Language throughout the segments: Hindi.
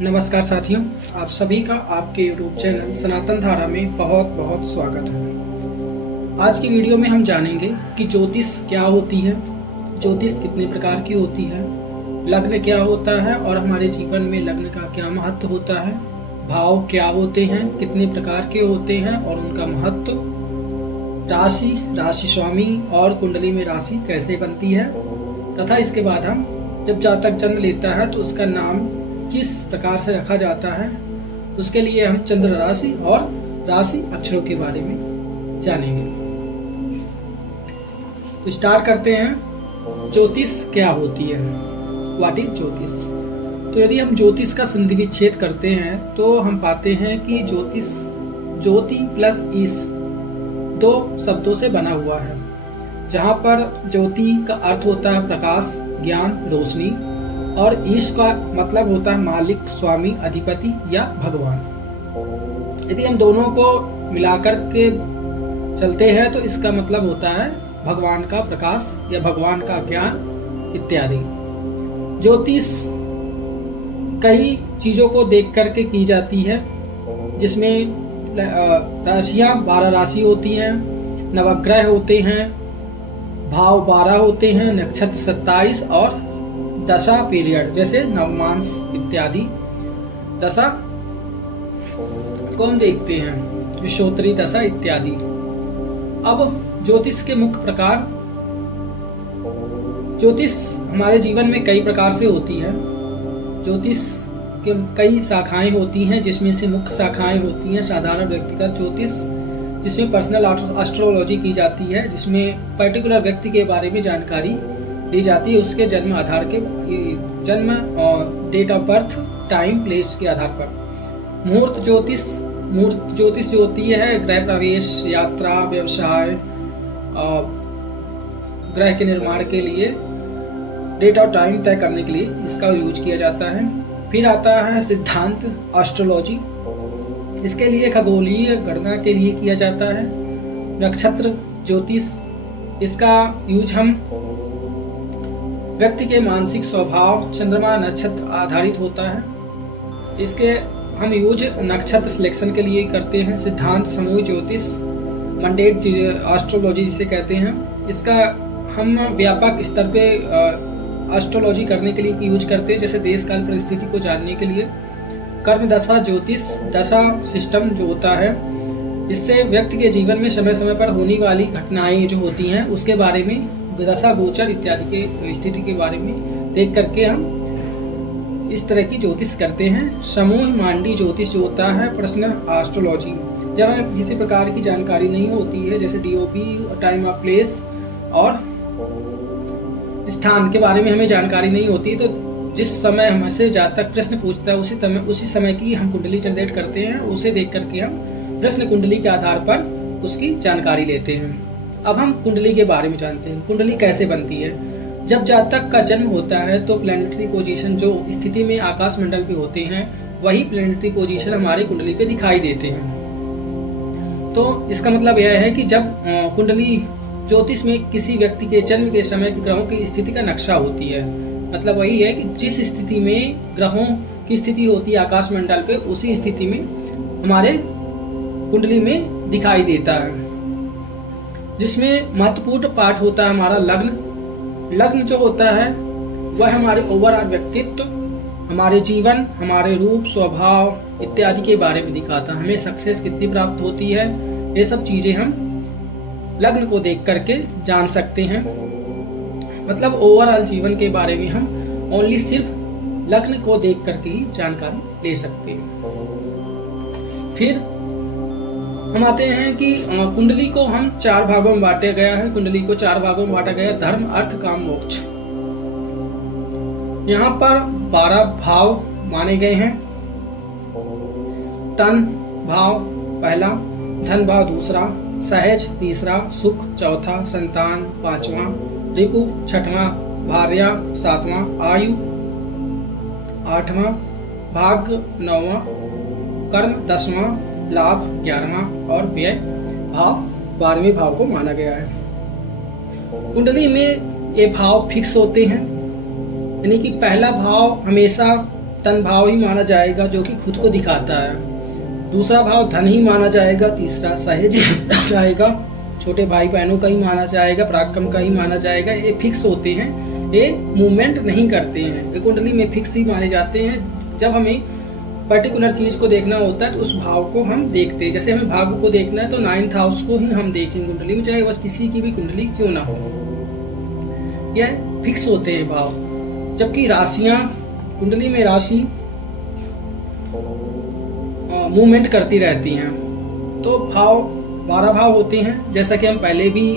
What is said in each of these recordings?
नमस्कार साथियों, आप सभी का आपके YouTube चैनल सनातन धारा में बहुत बहुत स्वागत है। आज की वीडियो में हम जानेंगे कि ज्योतिष क्या होती है, ज्योतिष कितने प्रकार की होती है, लग्न क्या होता है और हमारे जीवन में लग्न का क्या महत्व होता है, भाव क्या होते हैं, कितने प्रकार के होते हैं और उनका महत्व, राशि, राशि स्वामी और कुंडली में राशि कैसे बनती है, तथा इसके बाद हम जब जातक जन्म लेता है तो उसका नाम किस प्रकार से रखा जाता है, उसके लिए हम चंद्र राशि और राशि अक्षरों के बारे में जानेंगे। तो स्टार्ट करते हैं। ज्योतिष क्या होती है, व्हाट इज ज्योतिष। तो यदि हम ज्योतिष का संधि विच्छेद करते हैं तो हम पाते हैं कि ज्योतिष ज्योति प्लस ईश दो शब्दों से बना हुआ है, जहाँ पर ज्योति का अर्थ होता है प्रकाश, ज्ञान, रोशनी और ईश का मतलब होता है मालिक, स्वामी, अधिपति या भगवान। यदि हम दोनों को मिलाकर के चलते हैं तो इसका मतलब होता है भगवान का प्रकाश या भगवान का ज्ञान इत्यादि। ज्योतिष कई चीजों को देख करके की जाती है, जिसमें राशियां 12 राशि होती हैं, नवग्रह होते हैं, भाव 12 होते हैं, नक्षत्र 27 और दशा पीरियड जैसे नवमांस इत्यादि दशा को हम देखते हैं, विषोत्तरी दशा इत्यादि। अब ज्योतिष के मुख्य प्रकार। ज्योतिष हमारे जीवन में कई प्रकार से होती है। ज्योतिष के कई शाखाएं होती हैं, जिसमें से मुख्य शाखाएं होती हैं साधारण व्यक्तिगत ज्योतिष, जिसमें पर्सनल एस्ट्रोलॉजी की जाती है, जिसमें पर्टिकुलर व्यक्ति के बारे में जानकारी ली जाती है, उसके जन्म आधार के जन्म और date of birth, time, place के आधार पर। मुहूर्त ज्योतिष जो होती है गृह प्रवेश, यात्रा, व्यवसाय, ग्रह के निर्माण के लिए डेट और टाइम तय करने के लिए इसका यूज किया जाता है। फिर आता है सिद्धांत एस्ट्रोलॉजी, इसके लिए खगोलीय गणना के लिए किया जाता है। नक्षत्र ज्योतिष, इसका यूज हम व्यक्ति के मानसिक स्वभाव, चंद्रमा नक्षत्र आधारित होता है, इसके हम यूज नक्षत्र सिलेक्शन के लिए करते हैं। सिद्धांत समूह ज्योतिष, मंडेट एस्ट्रोलॉजी जिसे कहते हैं, इसका हम व्यापक स्तर पे एस्ट्रोलॉजी करने के लिए यूज करते हैं, जैसे देश काल परिस्थिति को जानने के लिए। कर्म दशा ज्योतिष, दशा सिस्टम जो होता है, इससे व्यक्ति के जीवन में समय समय पर होने वाली घटनाएं जो होती हैं उसके बारे में, दशा गोचर इत्यादि के स्थिति के बारे में देख करके हम इस तरह की ज्योतिष करते हैं। समूह मांडी ज्योतिष जो होता है, पर्सनल एस्ट्रोलॉजी, जब हमें किसी प्रकार की जानकारी नहीं होती है, जैसे डीओपी, टाइम ऑफ प्लेस और स्थान के बारे में हमें जानकारी नहीं होती, तो जिस समय हमसे जातक प्रश्न पूछता है उसी समय की हम कुंडली जनरेट करते हैं, उसे देख करके हम प्रश्न कुंडली के आधार पर उसकी जानकारी लेते हैं। अब हम कुंडली के बारे में जानते हैं। कुंडली कैसे बनती है। जब जातक का जन्म होता है तो प्लैनेटरी पोजीशन जो स्थिति में आकाश मंडल पे होते हैं, वही प्लैनेटरी पोजीशन हमारे कुंडली पे दिखाई देते हैं। तो इसका मतलब यह है कि जब कुंडली ज्योतिष में किसी व्यक्ति के जन्म के समय ग्रहों की स्थिति का नक्शा होती है, मतलब वही है कि जिस स्थिति में ग्रहों की स्थिति होती है आकाश मंडल पे, उसी स्थिति में हमारे कुंडली में दिखाई देता है, जिसमें महत्वपूर्ण पार्ट होता है हमारा लग्न। लग्न जो होता है वह हमारे ओवरऑल व्यक्तित्व, हमारे जीवन, हमारे रूप, स्वभाव इत्यादि के बारे में दिखाता है। हमें सक्सेस कितनी प्राप्त होती है, ये सब चीजें हम लग्न को देख करके जान सकते हैं। मतलब ओवरऑल जीवन के बारे में हम ओनली सिर्फ लग्न को देख करके ही जानकारी ले सकते हैं। फिर हम आते हैं कि कुंडली को हम 4 भागों में बांटा गया है। कुंडली को 4 भागों में बांटा गया है, धर्म, अर्थ, काम, मोक्ष। यहाँ पर 12 भाव माने गए हैं। तन भाव पहला, धन भाव दूसरा, सहज तीसरा, सुख चौथा, संतान 5वां, रिपु 6वां, भार्या 7वां, आयु 8वां, भाग्य 9वां, कर्म 10वां, लाभ 11वां और व्यय भाव 12वें भाव को माना गया है। कुंडली में ये भाव फिक्स होते हैं, यानी कि पहला भाव हमेशा तन भाव ही माना जाएगा जो कि खुद को दिखाता है, दूसरा भाव धन ही माना जाएगा, तीसरा सहेज माना जाएगा, छोटे भाई बहनों का ही माना जाएगा, पराक्रम का ही माना जाएगा। ये फिक्स होते हैं, ये मूवमेंट नहीं करते हैं, ये कुंडली में फिक्स ही माने जाते हैं। जब हमें पर्टिकुलर चीज़ को देखना होता है तो उस भाव को हम देखते हैं। जैसे हमें भाग्य को देखना है तो 9th हाउस को ही हम देखें कुंडली में, चाहे बस किसी की भी कुंडली क्यों ना हो, यह फिक्स होते हैं भाव। जबकि राशियाँ, कुंडली में राशि मूवमेंट करती रहती हैं। तो भाव 12 भाव होते हैं, जैसा कि हम पहले भी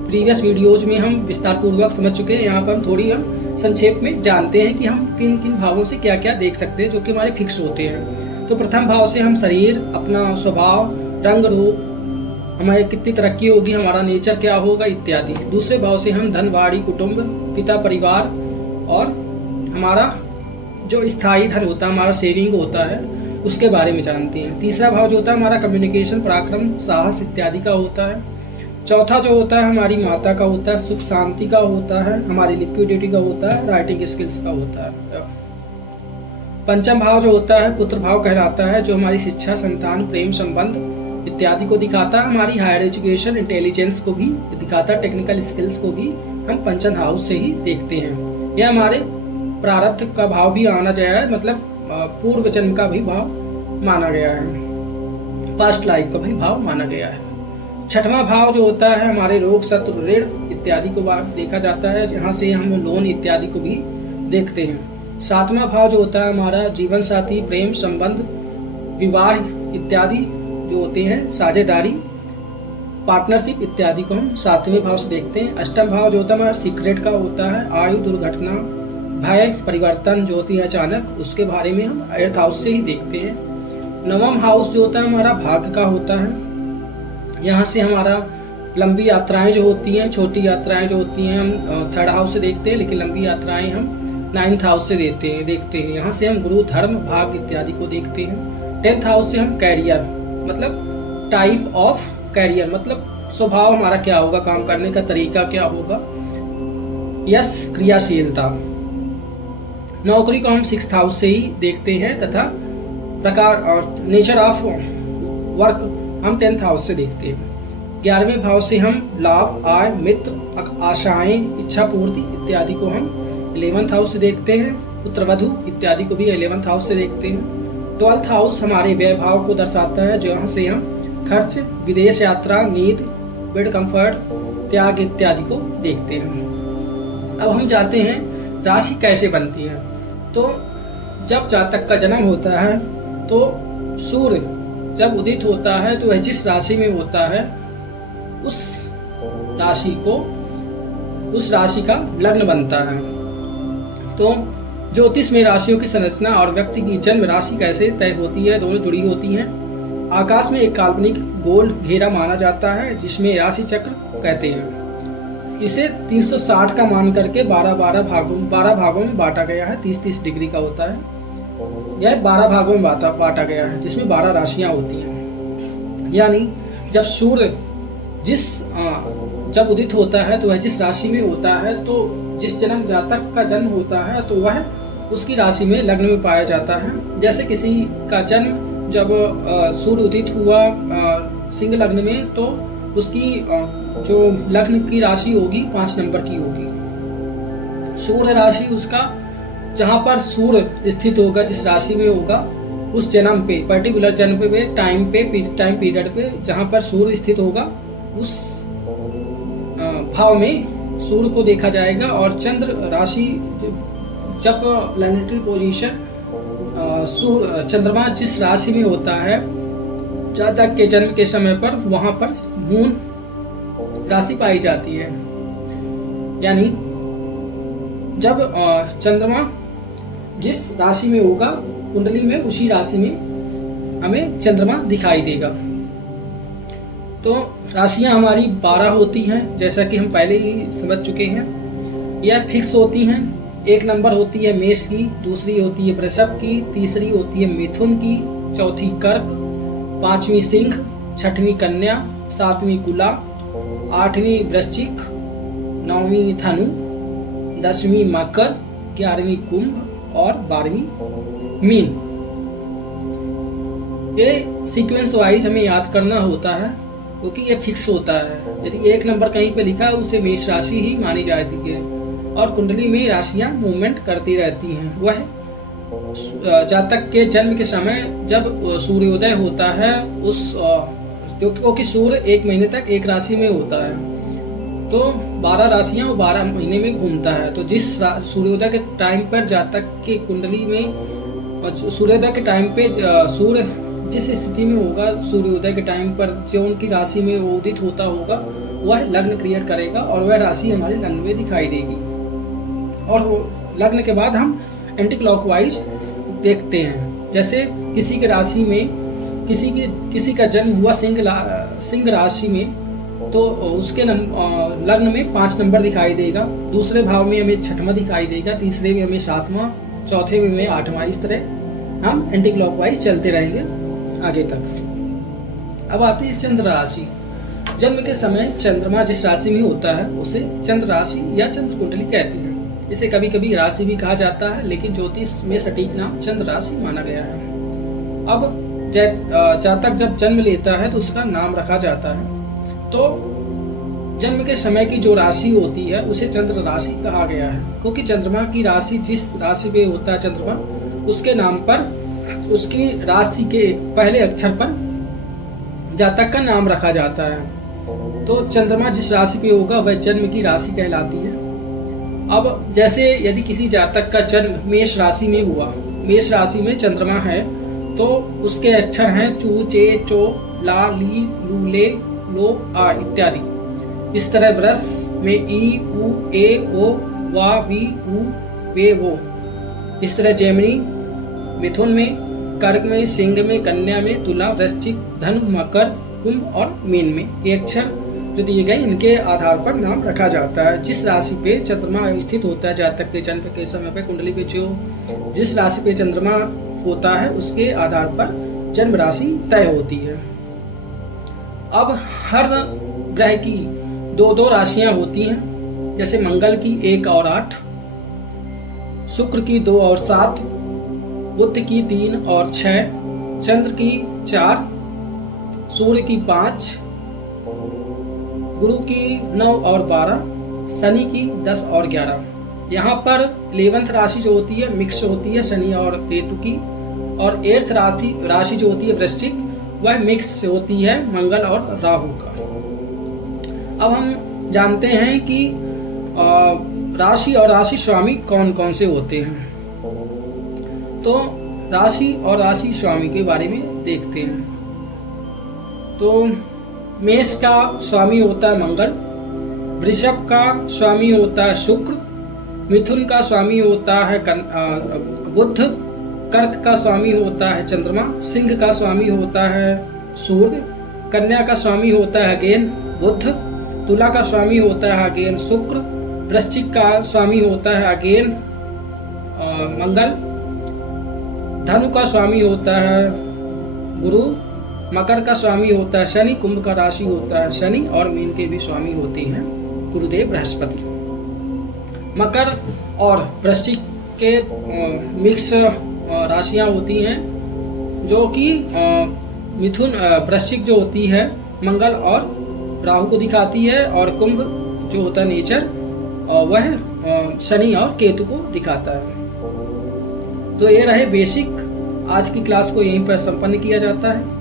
प्रीवियस वीडियोज में हम विस्तार पूर्वक समझ चुके हैं। यहाँ पर हम थोड़ी संक्षेप में जानते हैं कि हम किन किन भावों से क्या क्या देख सकते हैं जो कि हमारे फिक्स होते हैं। तो प्रथम भाव से हम शरीर, अपना स्वभाव, रंग रूप, हमारी कितनी तरक्की होगी, हमारा नेचर क्या होगा इत्यादि। दूसरे भाव से हम धन, वाड़ी, कुटुंब, पिता, परिवार और हमारा जो स्थायी धन होता है, हमारा सेविंग होता है, उसके बारे में जानते हैं। तीसरा भाव जो होता है हमारा कम्युनिकेशन, पराक्रम, साहस इत्यादि का होता है। चौथा जो होता है हमारी माता का होता है, सुख शांति का होता है, हमारी लिक्विडिटी का होता है, राइटिंग स्किल्स का होता है। पंचम भाव जो होता है पुत्र भाव कहलाता है, जो हमारी शिक्षा, संतान, प्रेम संबंध इत्यादि को दिखाता है। हमारी हायर एजुकेशन, इंटेलिजेंस को भी दिखाता है, टेक्निकल स्किल्स को भी हम पंचम हाउस से ही देखते हैं। यह हमारे प्रारब्ध का भाव भी आना गया है, मतलब पूर्व जन्म का भी भाव माना गया है, पास्ट लाइफ का भी भाव माना गया है। छठवां भाव जो होता है हमारे रोग, शत्रु, ऋण इत्यादि को देखा जाता है, जहाँ से हम लोन इत्यादि को भी देखते हैं। सातवां भाव जो होता है हमारा जीवन साथी, प्रेम संबंध, विवाह इत्यादि जो होते हैं, साझेदारी, पार्टनरशिप इत्यादि को हम सातवें भाव से देखते हैं। अष्टम भाव जो होता है हमारा सीक्रेट का होता है, आयु, दुर्घटना, भय, परिवर्तन जो होती है अचानक, उसके बारे में हम 8th हाउस से ही देखते हैं। नवम हाउस जो होता है हमारा भाग्य का होता है, यहाँ से हमारा लंबी यात्राएं जो होती हैं, छोटी यात्राएं जो होती हैं हम 3rd हाउस से देखते हैं, लेकिन लंबी यात्राएं हम 9th हाउस से देखते हैं। यहाँ से हम गुरु, धर्म, भाग्य इत्यादि को देखते हैं। 10th हाउस से हम कैरियर, मतलब टाइप ऑफ कैरियर, मतलब स्वभाव हमारा क्या होगा, काम करने का तरीका क्या होगा, यश, क्रियाशीलता। नौकरी को हम 6th हाउस से ही देखते हैं तथा प्रकार और नेचर ऑफ वर्क हम 10th हाउस से देखते हैं। 11वें भाव से हम लाभ, आय, मित्र, आशाएं, इच्छा पूर्ति इत्यादि को हम 11th हाउस से देखते हैं। पुत्र वधु इत्यादि को भी 11th हाउस से देखते हैं। 12th हाउस हमारे व्यय भाव को दर्शाता है, जहाँ से हम खर्च, विदेश यात्रा, नींद, बेड कंफर्ट, त्याग इत्यादि को देखते हैं। अब हम जाते हैं राशि कैसे बनती है। तो जब जातक का जन्म होता है तो सूर्य जब उदित होता है तो वह जिस राशि में होता है उस राशि का लग्न बनता है। तो ज्योतिष में राशियों की संरचना और व्यक्ति की जन्म राशि कैसे तय होती है, दोनों जुड़ी होती हैं। आकाश में एक काल्पनिक गोल घेरा माना जाता है जिसमें राशि चक्र कहते हैं। इसे 360 का मान करके 12 भागों में बांटा गया है। 30-30 डिग्री का होता है। यह 12 भागों में बांटा गया है जिसमें 12 राशियां होती हैं। यानी जब सूर्य जब उदित होता है तो वह जिस राशि में होता है, तो जिस जन्म जातक का जन्म होता है तो वह उसकी राशि में लग्न में पाया जाता है। जैसे किसी का जन्म जब सूर्य उदित हुआ सिंह लग्न में, तो उसकी जो लग्न की राशि होगी 5 नंबर की होगी। सूर्य राशि उसका जहाँ पर सूर्य स्थित होगा, जिस राशि में होगा, उस जन्म पे, पर्टिकुलर जन्म पे, टाइम पीरियड पे जहाँ पर सूर्य स्थित होगा, उस भाव में सूर्य को देखा जाएगा। और चंद्र राशि जब प्लैनेटरी पोजीशन चंद्रमा जिस राशि में होता है जातक के जन्म के समय पर, वहां पर मून राशि पाई जाती है। यानी जब चंद्रमा जिस राशि में होगा कुंडली में, उसी राशि में हमें चंद्रमा दिखाई देगा। तो राशियां हमारी 12 होती हैं, जैसा कि हम पहले ही समझ चुके हैं। यह फिक्स होती हैं। 1 नंबर होती है मेष की, दूसरी होती है वृषभ की, तीसरी होती है मिथुन की, चौथी कर्क, 5वीं सिंह, 6वीं कन्या, 7वीं तुला, 8वीं वृश्चिक, 9वीं धनु, 10वीं मकर, 11वीं कुंभ और 12वीं मीन। ये सीक्वेंस वाइज हमें याद करना होता है क्योंकि ये फिक्स होता है। यदि एक नंबर कहीं पे लिखा है उसे मेष राशि ही मानी जाती है और कुंडली में राशियां मूवमेंट करती रहती हैं। वह जातक के जन्म के समय जब सूर्योदय होता है उस क्योंकि सूर्य 1 महीने तक एक राशि में होता है, तो 12 राशियां वो 12 महीने में घूमता है। तो जिस सूर्योदय के टाइम पर जातक की कुंडली में सूर्योदय के टाइम पे सूर्य जिस स्थिति में होगा, सूर्योदय के टाइम पर जो उनकी राशि में उदित होता होगा वह लग्न क्रिएट करेगा और वह राशि हमारे लग्न में दिखाई देगी। और लग्न के बाद हम एंटी क्लॉकवाइज देखते हैं। जैसे किसी के राशि में किसी का जन्म हुआ सिंह राशि में, तो उसके लग्न में 5 नंबर दिखाई देगा, दूसरे भाव में हमें 6वां दिखाई देगा, तीसरे में हमें 7वां, चौथे में हमें 8वां। इस तरह हम एंटी क्लॉकवाइज चलते रहेंगे आगे तक। अब आती है चंद्र राशि। जन्म के समय चंद्रमा जिस राशि में होता है उसे चंद्र राशि या चंद्र कुंडली कहते हैं। इसे कभी कभी राशि भी कहा जाता है, लेकिन ज्योतिष में सटीक नाम चंद्र राशि माना गया है। अब जातक जब जन्म लेता है तो उसका नाम रखा जाता है। तो जन्म के समय की जो राशि होती है उसे चंद्र राशि कहा गया है, क्योंकि चंद्रमा की राशि जिस राशि पे होता है चंद्रमा, उसके नाम पर उसकी राशि के पहले अक्षर पर जातक का नाम रखा जाता है। तो चंद्रमा जिस राशि पे होगा वह जन्म की राशि कहलाती है। अब जैसे यदि किसी जातक का जन्म मेष राशि में हुआ, मेष राशि में चंद्रमा है, तो उसके अक्षर हैं चू, चे, चो, ला, ली, लू, ले, लो, आ इत्यादि। इस तरह वृष में ई, उ, ए, ओ, वा, वी, उ, वे, वो। इस तरह जेमिनी मिथुन में, कर्क में, सिंह में, कन्या में, तुला, वृश्चिक, धनु, मकर, कुंभ और मीन में ये अक्षर जो दिए गए इनके आधार पर नाम रखा जाता है। जिस राशि पे चंद्रमा स्थित होता है जातक के जन्म के समय पे कुंडली पे जिस राशि पे चंद्रमा होता है उसके आधार पर जन्म राशि तय होती है। अब हर ग्रह की 2-2 राशियां होती हैं। जैसे मंगल की 1 और 8, शुक्र की 2 और 7, बुध की 3 और 6, चंद्र की 4, सूर्य की 5, गुरु की 9 और 12, शनि की 10 और 11। यहाँ पर 11th राशि जो होती है मिक्स होती है शनि और केतु की, और 8th राशि जो होती है वृश्चिक वह मिक्स होती है मंगल और राहु का। अब हम जानते हैं कि राशि और राशि स्वामी कौन कौन से होते हैं। तो राशि और राशि स्वामी के बारे में देखते हैं। तो मेष का स्वामी होता है मंगल, वृषभ का स्वामी होता है शुक्र, मिथुन का स्वामी होता है बुध, कर्क का स्वामी होता है चंद्रमा, सिंह का स्वामी होता है सूर्य, कन्या का स्वामी होता है अगेन बुध, तुला का स्वामी होता है अगेन शुक्र, वृश्चिक का स्वामी होता है अगेन मंगल, धनु का स्वामी होता है गुरु, मकर का स्वामी होता है शनि, कुंभ का राशि होता है शनि और मीन के भी स्वामी होते हैं गुरुदेव बृहस्पति। मकर और वृश्चिक के मिक्स राशियां होती हैं, जो कि मिथुन वृश्चिक जो होती है मंगल और राहु को दिखाती है, और कुंभ जो होता है नेचर वह शनि और केतु को दिखाता है। तो ये रहे बेसिक। आज की क्लास को यहीं पर संपन्न किया जाता है।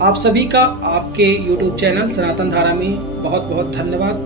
आप सभी का आपके YouTube चैनल सनातन धारा में बहुत बहुत धन्यवाद।